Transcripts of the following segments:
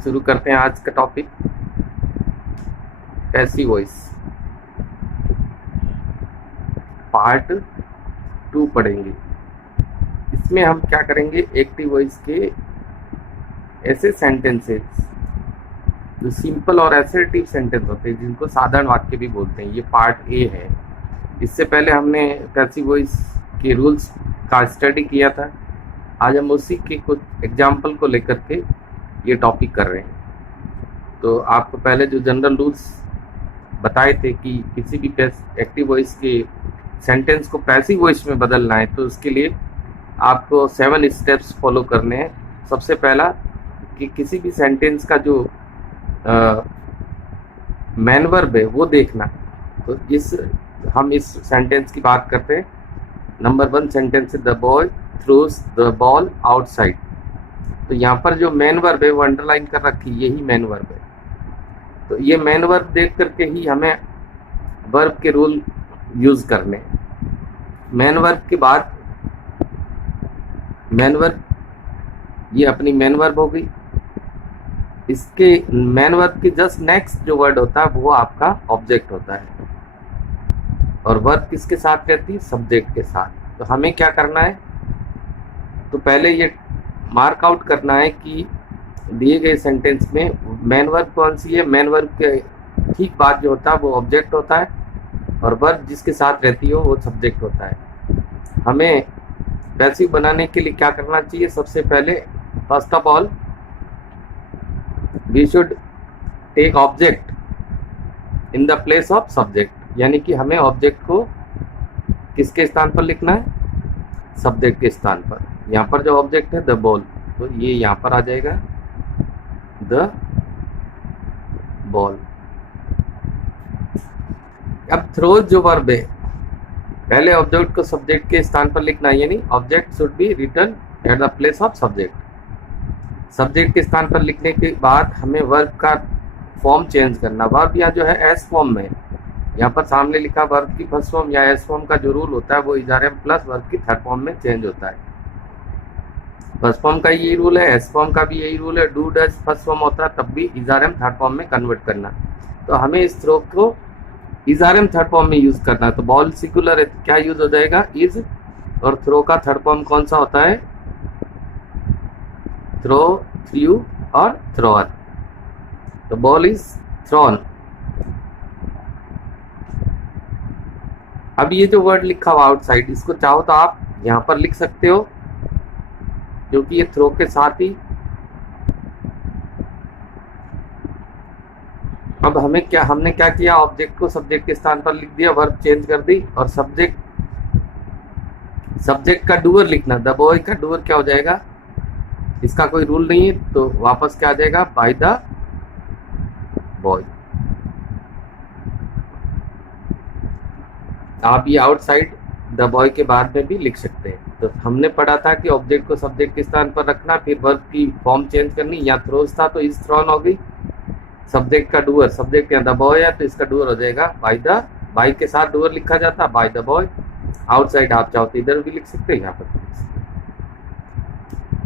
शुरू करते हैं आज का टॉपिक, पैसिव वॉइस पार्ट 2 पढ़ेंगे। इसमें हम क्या करेंगे, एक्टिव वॉइस के ऐसे सेंटेंसेस जो सिंपल और असर्टिव सेंटेंस होते हैं, जिनको साधारण वाक्य भी बोलते हैं, ये पार्ट ए है। इससे पहले हमने पैसिव वॉइस के रूल्स का स्टडी किया था। आज हम उसी के कुछ एग्जाम्पल को लेकर के ये टॉपिक कर रहे हैं। तो आपको पहले जो जनरल रूल्स बताए थे कि किसी भी एक्टिव वॉइस के सेंटेंस को पैसिव वॉइस में बदलना है, तो उसके लिए आपको 7 स्टेप्स फॉलो करने हैं। सबसे पहला कि किसी भी सेंटेंस का जो मैन वर्ब है वो देखना। तो हम इस सेंटेंस की बात करते हैं। नंबर 1 सेंटेंस है the boy throws the ball outside. तो यहाँ पर जो मैन वर्ब है वो अंडरलाइन कर रखी, यही मैन वर्ब है। तो ये मैन वर्ब देख करके ही हमें वर्ब के रूल यूज करने। मैन वर्ब के बाद मैन वर्ब, ये अपनी मैन वर्ब हो गई। इसके मैन वर्ब के जस्ट नेक्स्ट जो वर्ड होता है वो आपका ऑब्जेक्ट होता है, और वर्ब किसके साथ रहती है, सब्जेक्ट के साथ। तो हमें क्या करना है, तो पहले ये मार्क आउट करना है कि दिए गए सेंटेंस में मैन वर्ब कौन सी है। मैन वर्ब के ठीक बाद जो होता है वो ऑब्जेक्ट होता है, और वर्ब जिसके साथ रहती है वो सब्जेक्ट होता है। हमें पैसिव बनाने के लिए क्या करना चाहिए, सबसे पहले first of all we should take object in the place of subject. यानी कि हमें ऑब्जेक्ट को किसके स्थान पर लिखना है, सब्जेक्ट के स्थान पर। यहाँ पर जो ऑब्जेक्ट है द बॉल, तो ये यहाँ पर आ जाएगा द बॉल। अब थ्रोज जो वर्ब है, पहले ऑब्जेक्ट को सब्जेक्ट के स्थान पर लिखना है, यानी object should be written at the place of subject. Subject के स्थान पर लिखने के बाद हमें वर्ब का फॉर्म चेंज करना। वर्ब यहाँ जो है एस फॉर्म में, यहाँ पर सामने लिखा वर्ब की फर्स्ट फॉर्म या एस फॉर्म का जो रूल होता है वो इजारम प्लस वर्ब की थर्ड फॉर्म में चेंज होता है। फर्स्ट फॉर्म का यही रूल है, एस फॉर्म का भी यही रूल है। डू डज फर्स्ट फॉर्म होता है तब भी इजारम थर्ड फॉर्म में कन्वर्ट करना। तो हमें इस थ्रो को इजारम थर्ड फॉर्म में यूज करना है। तो बॉल सिंगुलर है तो क्या यूज हो जाएगा, इज। और थ्रो का थर्ड फॉर्म कौन सा होता है, थ्रो, थ्रू और थ्रोअर। तो बॉल इज थ्रोन। अब ये जो वर्ड लिखा हुआ आउटसाइड, इसको चाहो तो आप यहाँ पर लिख सकते हो, क्योंकि ये थ्रो के साथ ही। अब हमने क्या किया, ऑब्जेक्ट को सब्जेक्ट के स्थान पर लिख दिया, वर्ब चेंज कर दी, और सब्जेक्ट का डूअर लिखना। द बॉय का डूअर क्या हो जाएगा, इसका कोई रूल नहीं है, तो वापस क्या आ जाएगा, बाय द बॉय। आप ये आउटसाइड द बॉय के बाद में भी लिख सकते हैं। तो हमने पढ़ा था कि ऑब्जेक्ट को सब्जेक्ट के स्थान पर रखना, फिर वर्ब की फॉर्म चेंज करनी। यहाँ थ्रोज था तो इज थ्रोन हो गई। सब्जेक्ट का डूअर, सब्जेक्ट यहाँ द बॉय है तो इसका डूअर हो जाएगा बाय के साथ डूअर लिखा जाता है, बाय द बॉय। आउटसाइड आप चाहो तो इधर भी लिख सकते हैं, यहाँ पर।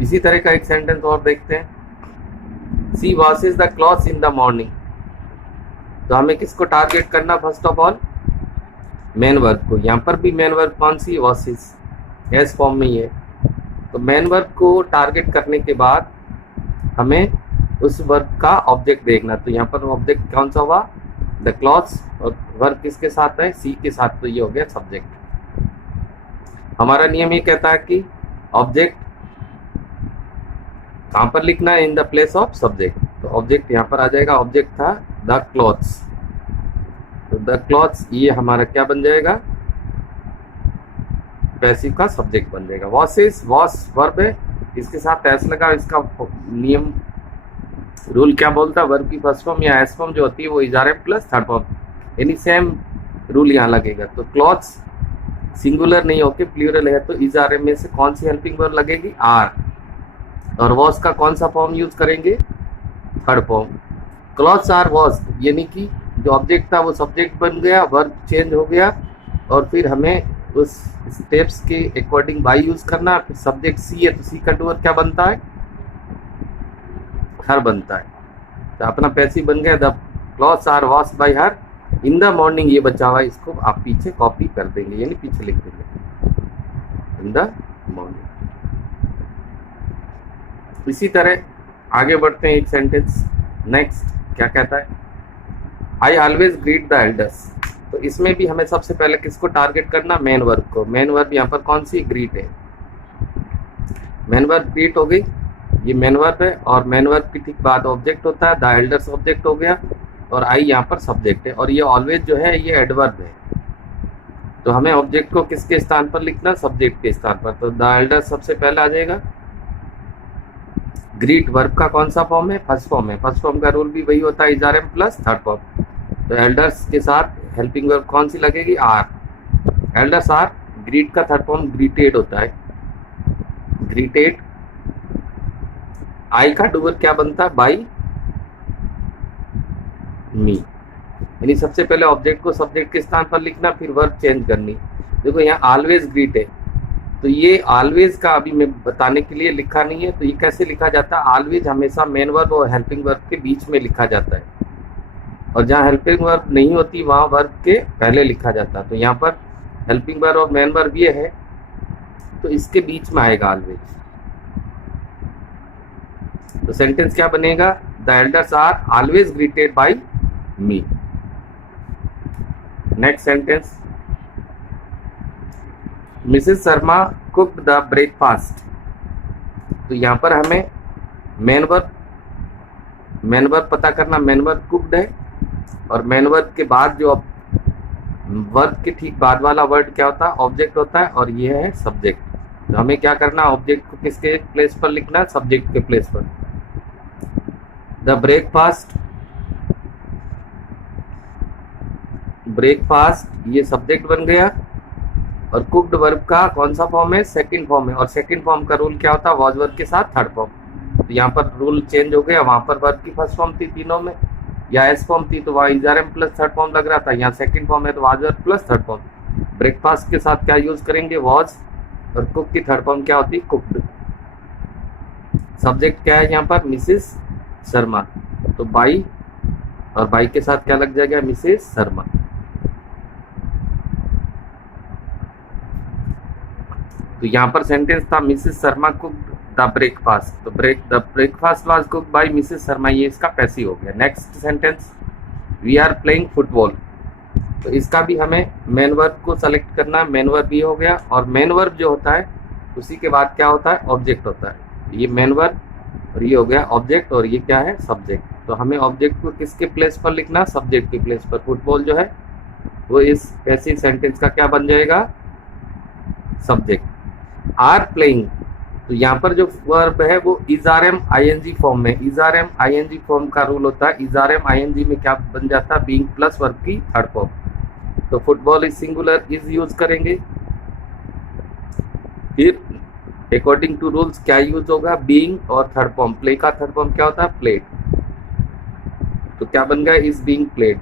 इसी तरह का एक सेंटेंस और देखते हैं। She washes the clothes in the morning. तो हमें किसको टारगेट करना, first of all main verb को। यहाँ पर भी मैन वर्ब कौन सी, वॉशेज, एस फॉर्म में ही है। तो मैन वर्ब को टारगेट करने के बाद हमें उस वर्ब का ऑब्जेक्ट देखना। तो यहाँ पर ऑब्जेक्ट कौन सा हुआ, द क्लॉथ्स, और वर्ब किसके साथ है, सी के साथ, तो ये हो गया सब्जेक्ट। हमारा नियम ये कहता है कि ऑब्जेक्ट कहाँ पर लिखना है, इन द प्लेस ऑफ सब्जेक्ट। तो ऑब्जेक्ट यहाँ पर आ जाएगा, ऑब्जेक्ट था द क्लॉथ्स, तो द क्लॉथ्स ये हमारा क्या बन जाएगा, पैसिव का सब्जेक्ट बन जाएगा। वॉशेस, वॉश वर्ब है, इसके साथ एस लगा। इसका नियम रूल क्या बोलता है, वर्ब की फर्स्ट फॉर्म या एस फॉर्म जो होती है वो इजारम प्लस थर्ड फॉर्म, यानी सेम रूल यहाँ लगेगा। तो क्लॉथ्स सिंगुलर नहीं होके प्लूरल है, तो इजारम में से कौन सी हेल्पिंग वर्ब लगेगी, आर। और वॉश का कौन सा फॉर्म यूज करेंगे, third form. Clothes are wash, यानी कि जो ऑब्जेक्ट था वो सब्जेक्ट बन गया, वर्ब चेंज हो गया, और फिर हमें उस स्टेप्स के अकॉर्डिंग बाई यूज करना। फिर सब्जेक्ट सी है तो सी का डूअर क्या बनता है, हर बनता है। तो अपना पैसिव बन गया, the clothes are wash by her in the morning. ये बचा हुआ इसको आप पीछे कॉपी कर देंगे, यानी पीछे लिख देंगे इन द मॉर्निंग। इसी तरह आगे बढ़ते हैं, एक सेंटेंस नेक्स्ट क्या कहता है, I always greet the elders. तो इसमें भी हमें सबसे पहले किसको टारगेट करना, मेन वर्ब को। मेन वर्ब यहाँ पर कौन सी, ग्रीट है। मेन वर्ब ग्रीट हो गई, ये मेन वर्ब है, और मेन वर्ब की ठीक बाद ऑब्जेक्ट होता है, द एल्डर्स ऑब्जेक्ट हो गया, और आई यहाँ पर सब्जेक्ट है, और ये ऑलवेज जो है ये एडवर्ब है। तो हमें ऑब्जेक्ट को किसके स्थान पर लिखना, सब्जेक्ट के स्थान पर। तो द एल्डर्स सबसे पहले आ जाएगा। ग्रीट वर्ब का कौन सा फॉर्म है, फर्स्ट फॉर्म है। फर्स्ट फॉर्म का रूल भी वही होता है, is are am plus third form. तो एल्डर्स के साथ हेल्पिंग वर्ब कौन सी लगेगी, आर। एल्डर्स आर, ग्रीट का थर्ड फॉर्म ग्रीटेड होता है, ग्रीटेड। आई का डूअर क्या बनता है, बाई मी। यानी सबसे पहले ऑब्जेक्ट को सब्जेक्ट के स्थान पर लिखना, फिर वर्ब चेंज करनी। देखो यहाँ ऑलवेज ग्रीट है, तो ये ऑलवेज का अभी मैं बताने के लिए लिखा नहीं है। तो ये कैसे लिखा जाता है, ऑलवेज हमेशा मेन वर्ब और हेल्पिंग वर्ब के बीच में लिखा जाता है, और जहाँ हेल्पिंग वर्ब नहीं होती वहाँ वर्ब के पहले लिखा जाता है। तो यहाँ पर हेल्पिंग वर्ब और मेन वर्ब ये है, तो इसके बीच में आएगा ऑलवेज। तो सेंटेंस क्या बनेगा, the elders are always greeted by me. Next sentence, Mrs Sharma cooked the breakfast. तो यहाँ पर हमें मेन वर्ब पता करना, मेन वर्ब कुक्ड है, और मेन वर्ब के बाद जो वर्ब के ठीक बाद वाला वर्ड क्या होता है, ऑब्जेक्ट होता है, और ये है सब्जेक्ट। तो हमें क्या करना, ऑब्जेक्ट को किसके प्लेस पर लिखना, सब्जेक्ट के प्लेस पर। द ब्रेकफास्ट ये सब्जेक्ट बन गया, और कुक्ड वर्ब का कौन सा फॉर्म है, सेकंड फॉर्म है, और सेकंड फॉर्म का रूल क्या होता है, वॉज वर्ब के साथ थर्ड फॉर्म। तो यहाँ पर रूल चेंज हो गया, वहां पर वर्ब की फर्स्ट फॉर्म थी तीनों में, या एस फॉर्म थी, तो वहाँ इजआरएम प्लस थर्ड फॉर्म लग रहा था, यहाँ सेकंड फॉर्म है तो was verb plus third form. Breakfast के साथ क्या यूज करेंगे, वॉज, और कुक की थर्ड फॉर्म क्या होती, कुक्ड। सब्जेक्ट क्या है यहाँ पर, मिसेस शर्मा, तो बाई, और बाई के साथ क्या लग जाएगा, मिसेस शर्मा। तो यहाँ पर सेंटेंस था Mrs Sharma cooked the breakfast. तो the breakfast was cooked by Mrs Sharma, ये इसका पैसिव हो गया। Next sentence, we are playing football. तो इसका भी हमें मेन वर्ब को सेलेक्ट करना है, मेन वर्ब ये हो गया, और मेन वर्ब जो होता है उसी के बाद क्या होता है, ऑब्जेक्ट होता है। ये मेन वर्ब, और ये हो गया ऑब्जेक्ट, और ये क्या है, सब्जेक्ट। तो हमें ऑब्जेक्ट को किसके प्लेस पर लिखना, सब्जेक्ट के प्लेस पर। फुटबॉल जो है वो इस पैसिव सेंटेंस का क्या बन जाएगा, सब्जेक्ट। आर प्लेइंग, तो यहाँ पर जो वर्ब है वो इजआरएम आईएनजी फॉर्म में, इजआरएम आईएनजी फॉर्म का रूल होता है। इजआरएम आईएनजी में क्या बन जाता है, बीइंग प्लस वर्ब की थर्ड फॉर्म। तो football is singular, is use करेंगे। फिर अकॉर्डिंग टू रूल्स क्या यूज होगा, बीइंग और थर्ड फॉर्म। प्ले का थर्ड फॉर्म क्या होता है, प्लेड। तो क्या बन गया, is being played.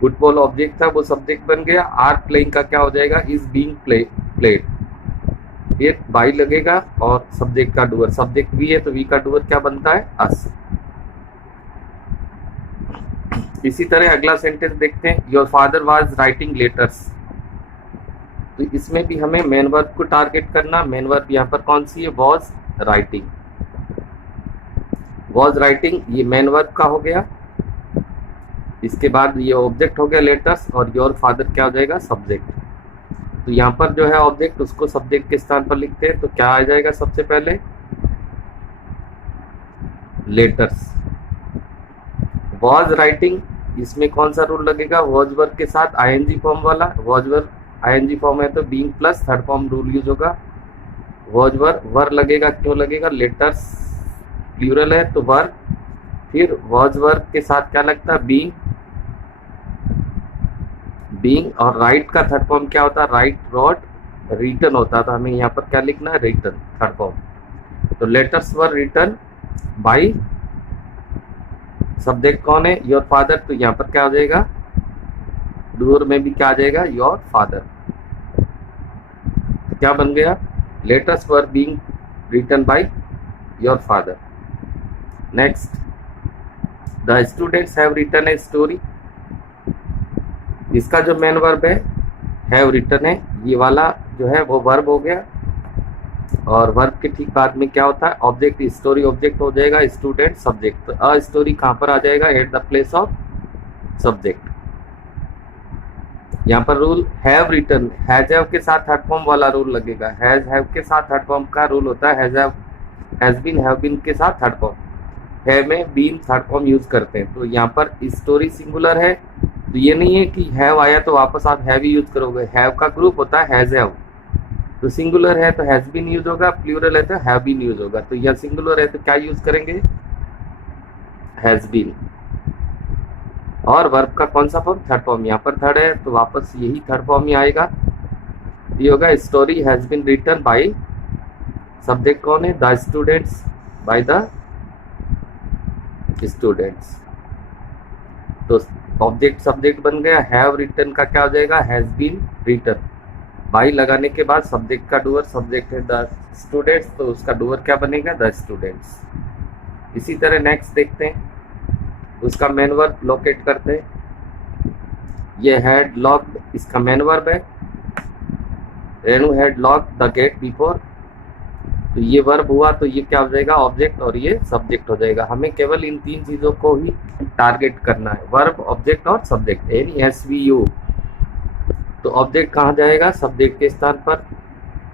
Football object था, वो सब्जेक्ट बन गया। आर प्लेइंग का क्या हो जाएगा, इज बीइंग प्लेड। ये बाई लगेगा, और सब्जेक्ट का डूअर, सब्जेक्ट वी है तो वी का डूअर क्या बनता है, अस। इसी तरह अगला सेंटेंस देखते हैं, your father was writing letters. तो इसमें भी हमें मेन वर्ब को टारगेट करना। मेन वर्ब यहाँ पर कौन सी है, वॉज राइटिंग। वॉज राइटिंग ये मेन वर्ब का हो गया, इसके बाद ये ऑब्जेक्ट हो गया लेटर्स, और योर फादर क्या हो जाएगा, सब्जेक्ट। तो यहाँ पर जो है ऑब्जेक्ट, उसको सब्जेक्ट के स्थान पर लिखते हैं, तो क्या आ जाएगा, सबसे पहले लेटर्स। वॉज राइटिंग, इसमें कौन सा रूल लगेगा, वॉज वर्ब के साथ आईएनजी फॉर्म वाला। वॉज वर्ब आईएनजी फॉर्म है तो being plus third form rule use होगा। वॉज वर्ब लगेगा, क्यों लगेगा, लेटर्स प्लूरल है तो वर्ब। फिर वॉज वर्ब के साथ क्या लगता है, बीइंग, और राइट का थर्ड फॉर्म क्या होता है, राइट, रॉट, रिटन होता है। तो हमें यहाँ पर क्या लिखना है, रिटन थर्ड फॉर्म। तो letters were written by, subject कौन है, योर फादर। तो यहाँ पर क्या हो जाएगा, डूअर में भी क्या आ जाएगा, योर फादर। क्या बन गया, letters were being written by your father. Next, the students have written a story, इसका जो मेन वर्ब है हैव रिटन है, ये वाला जो है वो वर्ब हो गया। और वर्ब के ठीक बाद में क्या होता है, ऑब्जेक्ट, स्टोरी ऑब्जेक्ट हो जाएगा, स्टूडेंट सब्जेक्ट। तो अ स्टोरी कहाँ पर आ जाएगा, at the place of subject. यहाँ पर rule have written, has have के साथ थर्ड फॉर्म वाला रूल लगेगा। हैज हैव के साथ थर्ड फॉर्म का रूल होता है has have, has been have been के साथ थर्ड फॉर्म, है में बीन थर्ड फॉर्म यूज करते हैं। तो यहाँ पर स्टोरी सिंगुलर है, तो ये नहीं है कि हैव आया तो वापस आप हैव ही यूज करोगे। हैव का ग्रुप होता है हैज हैव, तो सिंगुलर है तो हैज बीन यूज होगा, प्लूरल है तो हैव बीन यूज होगा। तो यह सिंगुलर है तो क्या यूज करेंगे, हैज बीन। और वर्ब का कौन सा फॉर्म, थर्ड फॉर्म, यहाँ पर थर्ड है तो वापस यही थर्ड फॉर्म ही आएगा। ये होगा story has been written by, subject कौन है, the students, by the students. तो ऑब्जेक्ट सब्जेक्ट बन गया। हैव रिटन का क्या हो जाएगा, हैज बीन रिटन। बाई लगाने के बाद सब्जेक्ट का डूअर, सब्जेक्ट है द स्टूडेंट्स, तो उसका डूअर क्या बनेगा, द स्टूडेंट्स। इसी तरह नेक्स्ट देखते हैं, उसका मेन वर्ब लोकेट करते हैं। ये हैड लॉक्ड, इसका मेन वर्ब है। Renu had locked the gate before, तो ये वर्ब हुआ तो ये क्या हो जाएगा, ऑब्जेक्ट, और ये सब्जेक्ट हो जाएगा। हमें केवल इन तीन चीजों को ही टारगेट करना है, वर्ब, ऑब्जेक्ट और सब्जेक्ट, NSVU। तो ऑब्जेक्ट कहाँ जाएगा, सब्जेक्ट के स्थान पर।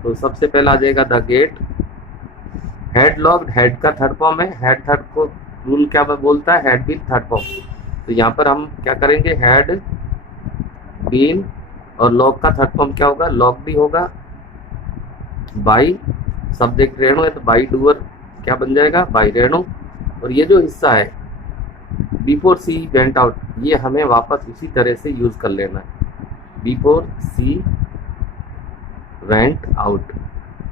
तो सबसे पहला आ जाएगा the gate. Had locked, had का थर्ड फॉर्म है, हैड थर्ड को रूल क्या बोलता है, हैड बीन थर्ड फॉर्म। तो यहाँ पर हम क्या करेंगे, हैड बीन, और लॉक का थर्ड फॉर्म क्या होगा, लॉक भी होगा। बाई, सब्जेक्ट रेणु है तो बाई डूअर क्या बन जाएगा, बाई रेणु। और ये जो हिस्सा है बिफोर सी वेंट आउट, ये हमें वापस उसी तरह से यूज कर लेना है, बिफोर सी वेंट आउट।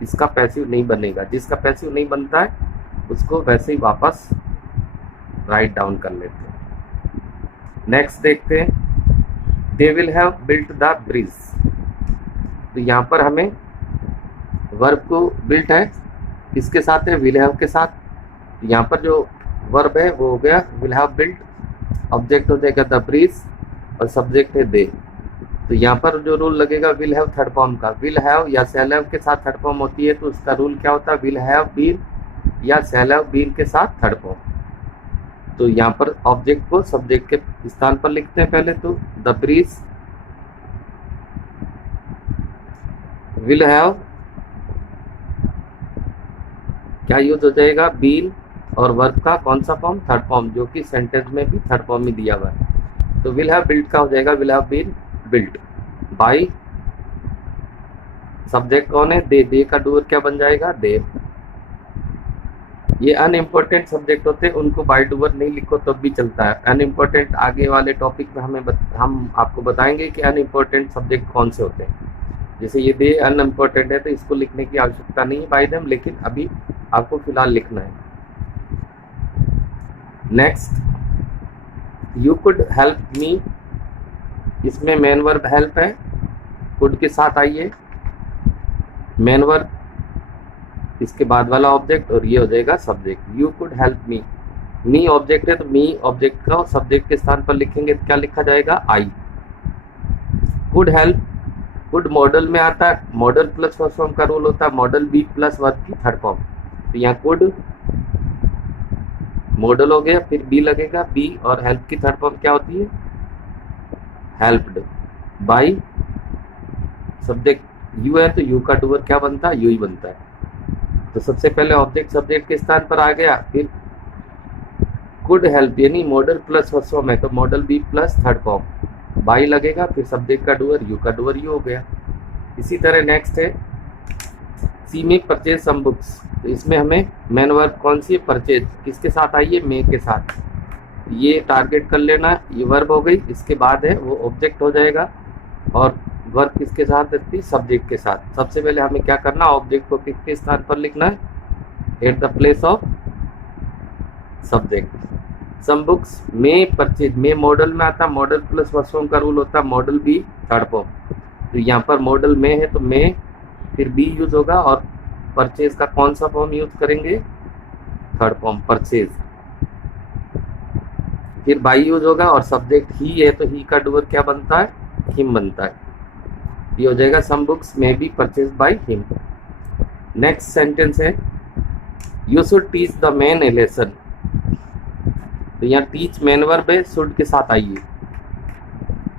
इसका पैसिव नहीं बनेगा, जिसका पैसिव नहीं बनता है उसको वैसे ही वापस राइट डाउन कर लेते हैं। नेक्स्ट देखते हैं, they will have built the bridge. तो यहाँ पर हमें वर्ब को बिल्ट है किसके साथ है, विल हैव के साथ। यहाँ पर जो वर्ब है वो हो गया विल हैव बिल्ट, ऑब्जेक्ट हो जाएगा द ब्रिज, और सब्जेक्ट है दे। तो यहाँ पर जो रूल लगेगा विल हैव थर्ड फॉर्म का, विल हैव या शैल हैव के साथ थर्ड फॉर्म होती है तो उसका रूल क्या होता है, विल हैव बीन या शैल हैव बीन के साथ थर्ड फॉर्म। तो यहाँ पर ऑब्जेक्ट को सब्जेक्ट के स्थान पर लिखते हैं पहले, तो द ब्रिज विल हैव क्या यूज हो जाएगा, बीन, और वर्ब का कौन सा फॉर्म, थर्ड फॉर्म, जो कि सेंटेंस में भी थर्ड फॉर्म ही दिया हुआ है। तो विल हैव बिल्ट का हो जाएगा will have been built by, subject कौन है, दे का डूअर क्या बन जाएगा, दे। ये अनइम्पोर्टेंट सब्जेक्ट होते हैं, उनको बाय डूअर नहीं लिखो तो भी चलता है। अनइम्पोर्टेंट आगे वाले टॉपिक में हम आपको बताएंगे कि अनइम्पोर्टेंट सब्जेक्ट कौन से होते हैं। जैसे ये दे अनइम्पोर्टेंट है तो इसको लिखने की आवश्यकता नहीं है बाय देम, लेकिन अभी आपको फिलहाल लिखना है। नेक्स्ट, यू कुड हेल्प मी, इसमें मेन वर्ब हेल्प है, कुड के साथ आइए, मेन वर्ब, इसके बाद वाला ऑब्जेक्ट, और ये हो जाएगा subject. You could help me, me object है तो मी ऑब्जेक्ट का सब्जेक्ट के स्थान पर लिखेंगे तो क्या लिखा जाएगा, आई। कुड हेल्प, कुड मॉडल में आता है, मॉडल प्लस फर्स्ट फॉर्म का रूल होता है, मॉडल बी प्लस वर्ब की थर्ड फॉर्म। तो यहाँ कुड मॉडल हो गया, फिर बी लगेगा, बी, और हेल्प की थर्ड फॉर्म क्या होती है, हेल्प्ड बाई, सब्जेक्ट यू है तो यू का डूअर क्या बनता है, यू ही बनता है। तो सबसे पहले ऑब्जेक्ट सब्जेक्ट के स्थान पर आ गया, फिर कुड हेल्प यानी मॉडल प्लस फर्स्ट फॉर्म है तो modal be plus third form, by लगेगा, फिर सब्जेक्ट का डूअर, यू का डूअर यू हो गया। इसी तरह नेक्स्ट है, सी में परचेज सम बुक्स। तो इसमें हमें मेन वर्ब कौन सी है, परचेज, किसके साथ आई है, मे के साथ। ये टारगेट कर लेना, ये वर्ब हो गई, इसके बाद है वो ऑब्जेक्ट हो जाएगा, और वर्ब किसके साथ रहती, सब्जेक्ट के साथ। सबसे पहले हमें क्या करना, ऑब्जेक्ट को किसके स्थान पर लिखना है, at the place of subject. Some books may purchase, may modal में आता, मॉडल प्लस फर्स्ट फॉर्म का रूल होता है, मॉडल बी थर्ड फॉर्म। तो यहाँ पर मॉडल में है तो में, फिर बी यूज होगा, और परचेज का कौन सा फॉर्म यूज करेंगे, थर्ड फॉर्म परचेज। फिर बाई यूज होगा और सब्जेक्ट ही है तो ही का डूअर क्या बनता है, हिम बनता है। ये हो जाएगा some books may be purchase by him. Next sentence है you should teach the man a lesson. तो यहाँ टीच मैन वर्ब है, शुड के साथ आइए,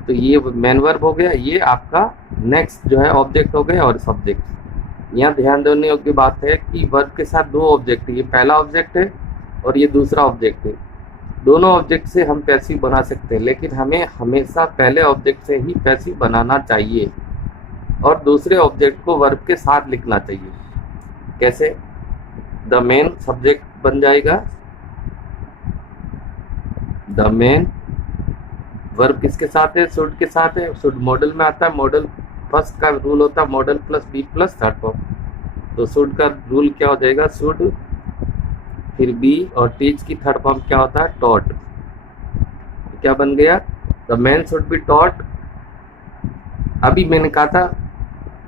तो ये मैन वर्ब हो गया, ये आपका नेक्स्ट जो है ऑब्जेक्ट हो गया और सब्जेक्ट। यहाँ ध्यान देने योग्य बात है कि वर्ब के साथ दो ऑब्जेक्ट है, ये पहला ऑब्जेक्ट है और ये दूसरा ऑब्जेक्ट है। दोनों ऑब्जेक्ट से हम पैसिव बना सकते हैं, लेकिन हमें हमेशा पहले ऑब्जेक्ट से ही पैसिव बनाना चाहिए और दूसरे ऑब्जेक्ट को वर्ब के साथ लिखना चाहिए। कैसे? द मेन सब्जेक्ट बन जाएगा, द मेन वर्ब किसके साथ है, शुड के साथ है। शुड मॉडल में आता है, मॉडल फर्स्ट का रूल होता है modal plus be plus third form. तो शुड का रूल क्या हो जाएगा, शुड फिर बी और टीच की थर्ड फॉर्म क्या होता है, टॉट। क्या बन गया, the man should be taught. अभी मैंने कहा था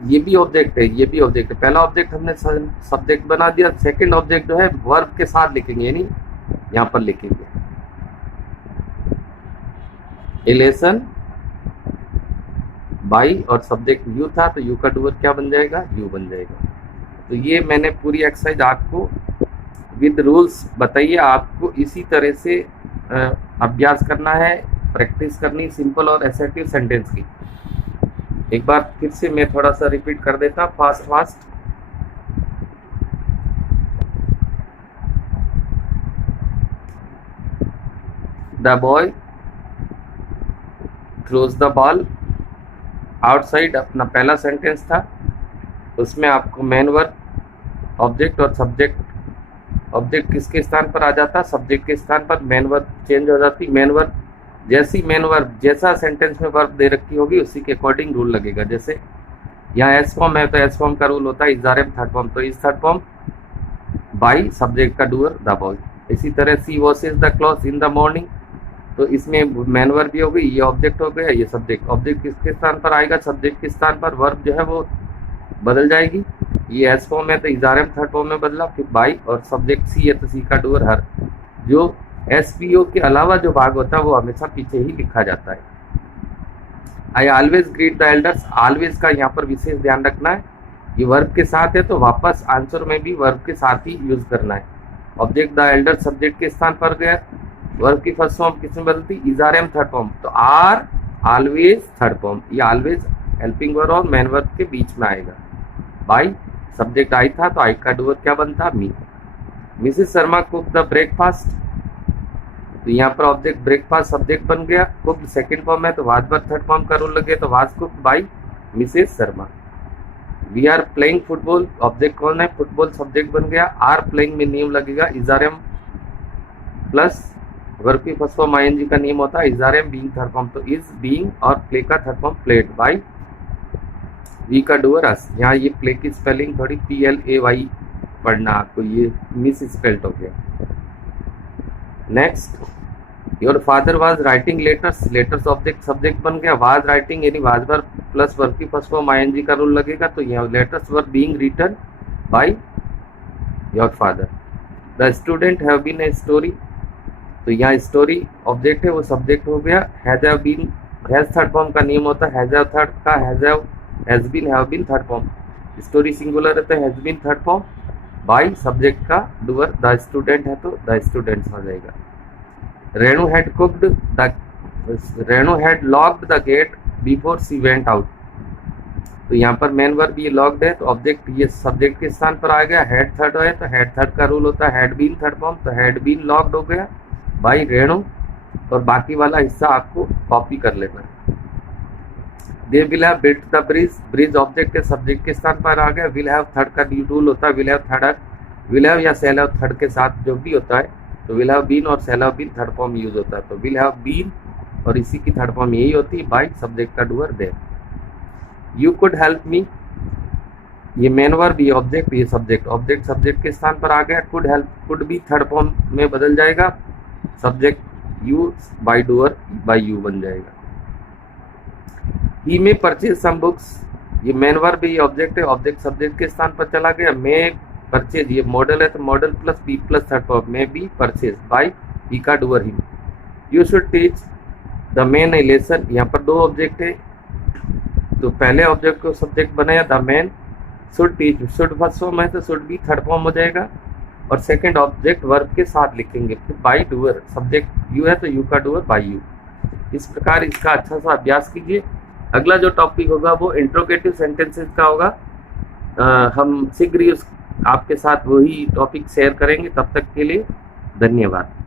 ये भी ऑब्जेक्ट है, ये भी ऑब्जेक्ट है। पहला ऑब्जेक्ट हमने सब्जेक्ट बना दिया, सेकंड ऑब्जेक्ट जो है वर्ब के साथ लिखेंगे, यानी यहाँ पर लिखेंगे ए लेसन बाई और सब्जेक्ट यू था तो यू का डूअर क्या बन जाएगा, यू बन जाएगा। तो ये मैंने पूरी एक्सरसाइज आपको विद रूल्स बताइए, आपको इसी तरह से अभ्यास करना है, प्रैक्टिस करनी सिंपल और असर्टिव सेंटेंस की। एक बार फिर से मैं थोड़ा सा रिपीट कर देता हूँ fast. The boy throws the ball outside अपना पहला सेंटेंस था, उसमें आपको मेन वर्ब ऑब्जेक्ट और सब्जेक्ट, ऑब्जेक्ट किसके स्थान पर आ जाता, सब्जेक्ट के स्थान पर मेन वर्ब चेंज हो जाती। मेन वर्ब जैसी मेन वर्ब जैसा सेंटेंस में वर्ब दे रखी होगी उसी के अकॉर्डिंग रूल लगेगा। जैसे यहाँ एस फॉर्म है तो एस फॉर्म का रूल होता है is are am third form, तो is third form by subject का डूअर द बॉय। इसी तरह she washes the cloth in the morning, तो इसमें मैन वर्ब भी हो गई, ये ऑब्जेक्ट हो गया, ये सब्जेक्ट। ऑब्जेक्ट किसके स्थान पर आएगा, सब्जेक्ट के स्थान पर, वर्ब जो है वो बदल जाएगी। ये एस फॉर्म है तो is are am third form में बदला, फिर बाई और सब्जेक्ट सी है तो सी का डूअर हर। जो एस पी ओ के अलावा जो भाग होता है वो हमेशा पीछे ही लिखा जाता है। I always greet the elders, always का यहाँ पर विशेष ध्यान रखना है, ये वर्ब के साथ है तो वापस आंसर में भी वर्ब के साथ ही यूज करना है। ऑब्जेक्ट द एल्डर सब्जेक्ट के स्थान पर गया, वर्ब की फर्स्ट फॉर्म किसमें बदलती, is are am third form, तो आर ऑलवेज थर्ड फॉर्म, ये ऑलवेज हेल्पिंग वर्ब और मेन वर्ब के बीच में आएगा। बाई सब्जेक्ट आई था तो आई का डूअर क्या बनता, me. Mrs Sharma cook the breakfast, तो यहाँ पर ऑब्जेक्ट ब्रेकफास्ट सब्जेक्ट बन गया, कुक सेकंड फॉर्म है तो वाज पर थर्ड फॉर्म का रूल लगे तो was cook by Mrs Sharma. We are playing football, object कौन है, फुटबॉल सब्जेक्ट बन गया, आर प्लेइंग में नेम लगेगा is are am plus verb की फर्स्ट फॉर्म आईएनजी का नेम होता है is are am being third form, तो इज बीइंग और प्ले का third form played by we का डूअर अस। यहाँ ये प्ले की स्पेलिंग थोड़ी PLAY पढ़ना आपको, ये मिस स्पेल्ड हो गया। Next your father was writing letters, letters object subject बन गया, वाज राइटिंग यानी वाज वर्ब प्लस वर्ब की फर्स्ट फॉर्म आईएनजी का रूल लगेगा, तो यहाँ letters were being written by your father. The student have been a story, तो यहाँ स्टोरी ऑब्जेक्ट है वो सब्जेक्ट हो गया, has have been has third form का नियम होता है, हैज हैव थर्ड का has been third form, story singular है तो has been third form by subject का डूअर द स्टूडेंट है तो द स्टूडेंट्स हो जाएगा। Renu had cooked the, Renu had locked the gate before she went out, तो यहाँ पर मेन वर्ब ये लॉक्ड है तो ऑब्जेक्ट ये सब्जेक्ट के स्थान पर आ गया, हैड थर्ड है तो हैड थर्ड का रूल होता है हैड बीन थर्ड फॉर्म, तो हैड बीन लॉक्ड हो गया बाई रेणु, और बाकी वाला हिस्सा आपको कॉपी कर लेना है। They will have built the bridge, bridge object के सब्जेक्ट के स्थान पर आ गया, विल हैव थर्ड का रूल होता है, will have third, will have या शैल हैव थर्ड के साथ जो भी होता है तो विल हैव बीन और shall have been third form use होता है, तो विल हैव बीन और इसी की थर्ड फॉर्म यही होती है बाई सब्जेक्ट का doer there. You could help me, ये मेन वर्ब ये ऑब्जेक्ट ये सब्जेक्ट, ऑब्जेक्ट सब्जेक्ट के स्थान पर आ गया, कुड हेल्प कुड भी थर्ड फॉर्म में बदल जाएगा, subject you by doer by you बन जाएगा। He may purchase some books, ये मेन वर्ब ये ऑब्जेक्ट है, ऑब्जेक्ट सब्जेक्ट के स्थान पर चला गया, मे परचेज ये मॉडल है तो modal plus be plus third form, may be purchase by he का doer him. You should teach the men lesson. यहाँ पर दो ऑब्जेक्ट है, तो पहले ऑब्जेक्ट को सब्जेक्ट बनाया the man, should teach, should first form है तो शुड भी थर्ड फॉर्म हो जाएगा, और सेकंड ऑब्जेक्ट वर्ब के साथ लिखेंगे। फिर बाई डूअर, सब्जेक्ट यू है तो यू का डूअर बाई यू। इस प्रकार इसका अच्छा सा अभ्यास कीजिए। अगला जो टॉपिक होगा वो इंट्रोगेटिव सेंटेंसेस का होगा। हम शीघ्र ही आपके साथ वही टॉपिक शेयर करेंगे। तब तक के लिए धन्यवाद।